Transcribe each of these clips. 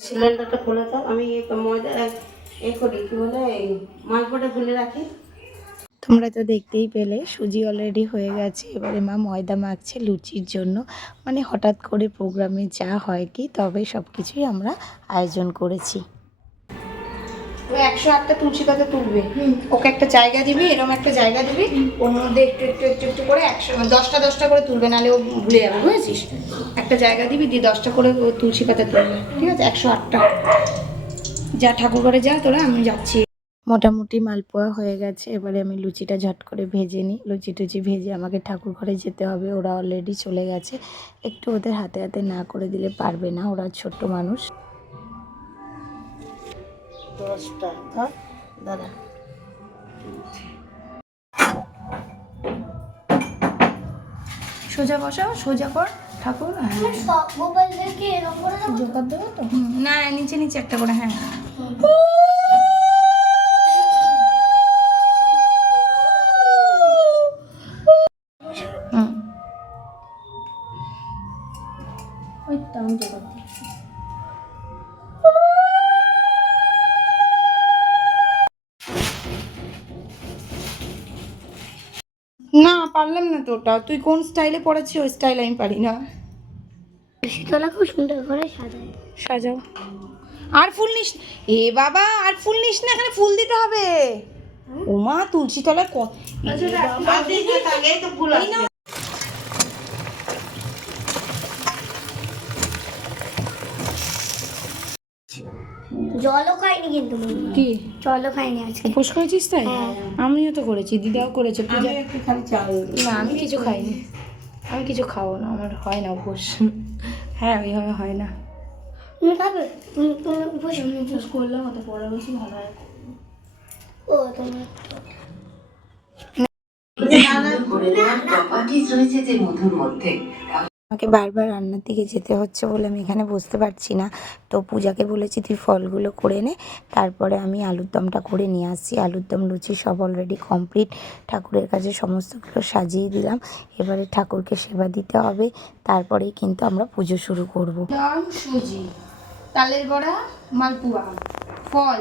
সিলিন্ডারটা খুলে দাও। আমি ময়দা করি কি বলে মালপোয়াটা খুলে রাখি। তোমরা তো দেখতেই পেলে সুজি অলরেডি হয়ে গেছে। এবারে মা ময়দা মাখছে লুচির জন্য। মানে হঠাৎ করে প্রোগ্রামে যা হয় কি, তবে সব কিছুই আমরা আয়োজন করেছি। ও 108টা তুলসী পাতা তুলবে, ওকে একটা জায়গা দিবি, এরকম একটা জায়গা দিবি, ওর মধ্যে একটু একটু একটু একটু করে 10টা করে তুলবে, নাহলে ও ভুলে যাবে, বুঝেছিস? একটা জায়গা দিবি, দিয়ে 10টা করে তুলসী পাতা তুলবে, ঠিক আছে? 108টা। যা ঠাকুর ঘরে যা তোরা, আমি যাচ্ছি। মোটামুটি মালপোয়া হয়ে গেছে। এবারে আমি লুচিটা ঝট করে ভেজে নিই। লুচি টুচি ভেজে আমাকে ঠাকুর ঘরে যেতে হবে। ওরা অলরেডি চলে গেছে। একটু ওদের হাতে হাতে না করে দিলে পারবে না, ওরা ছোট্ট মানুষ। 10টা ধর দাদা। সোজা বসাও, সোজা কর ঠাকুর। সোজা কর দেবো তো? না, নিচে নিচে একটা করে। হ্যাঁ, ওই তো আমি জোগাড় দিচ্ছি। না, পারলাম না তো ওটা। তুই কোন স্টাইলে পড়াচ্ছিস ওই স্টাইল আমি পারি না। শীতলা খুব সুন্দর করে সাজায়। সাজাও। আর ফুল নিস এ বাবা, আর ফুল নিস না, এখানে ফুল দিতে হবে। ওমা, তুলসী তলায় কত জলও খাইনি কিন্তু কি জলও খাইনি আজকে। উপোস করেছিস তাই? আমিও তো করেছি, দিদাও করেছে। পূজা একটু খালি চাল। না, আমি কিছু খাইনি। আমি কিছু খাবো না, আমার হয় না উপোস। হ্যাঁ, ওইভাবে হয় না। তুমি খাবে? তুমি উপোস? আমি উপোস করলাম, অত পরে বেশি ভালো হয়। ও তোমার আমাকে বারবার রান্নার দিকে যেতে হচ্ছে বলে আমি এখানে বুঝতে পারছি না। তো পূজাকে বলেছি তুই ফলগুলো করে নে, তারপরে আমি আলুর দমটা করে নিয়ে আসছি। আলুর দম লুচি সব অলরেডি কমপ্লিট। ঠাকুরের কাছে সমস্তগুলো সাজিয়ে দিলাম। এবারে ঠাকুরকে সেবা দিতে হবে, তারপরেই কিন্তু আমরা পুজো শুরু করব। দম, সুজি, তালের বড়া, মালপোয়া, ফল,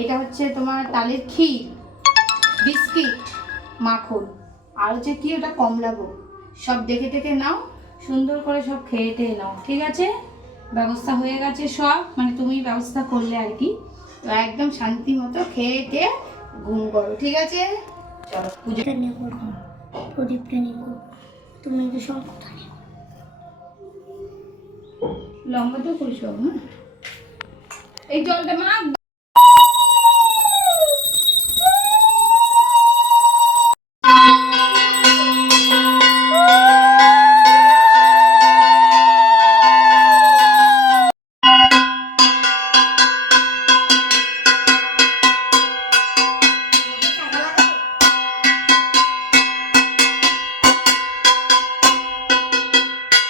এটা হচ্ছে তোমার তালের ক্ষীর, বিস্কিট, মাখন, আর হচ্ছে কি ওটা কমলাভোগ। সব দেখে টেকে নাও, সুন্দর করে সব খেয়ে টেয়ে নাও, ঠিক আছে? ব্যবস্থা হয়ে গেছে সব, মানে তুমি ব্যবস্থা করলে আর কি। তো একদম শান্তি মতো খেয়ে টেয়ে ঘুম করো, ঠিক আছে? চলো পুজো। নেব, প্রদীপটা নেব। তুমি তো সব কথা নেব। লম্বা তো করিস বাবু, হ্যাঁ? এই জলটা মা।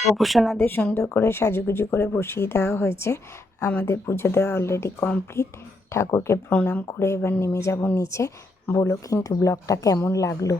গোপুসোনাদের সুন্দর করে সাজুগুজু করে বসিয়ে দেওয়া হয়েছে। আমাদের পুজো দেওয়া অলরেডি কমপ্লিট। ঠাকুরকে প্রণাম করে এবার নেমে যাব নিচে। বলো কিন্তু ব্লগটা কেমন লাগলো।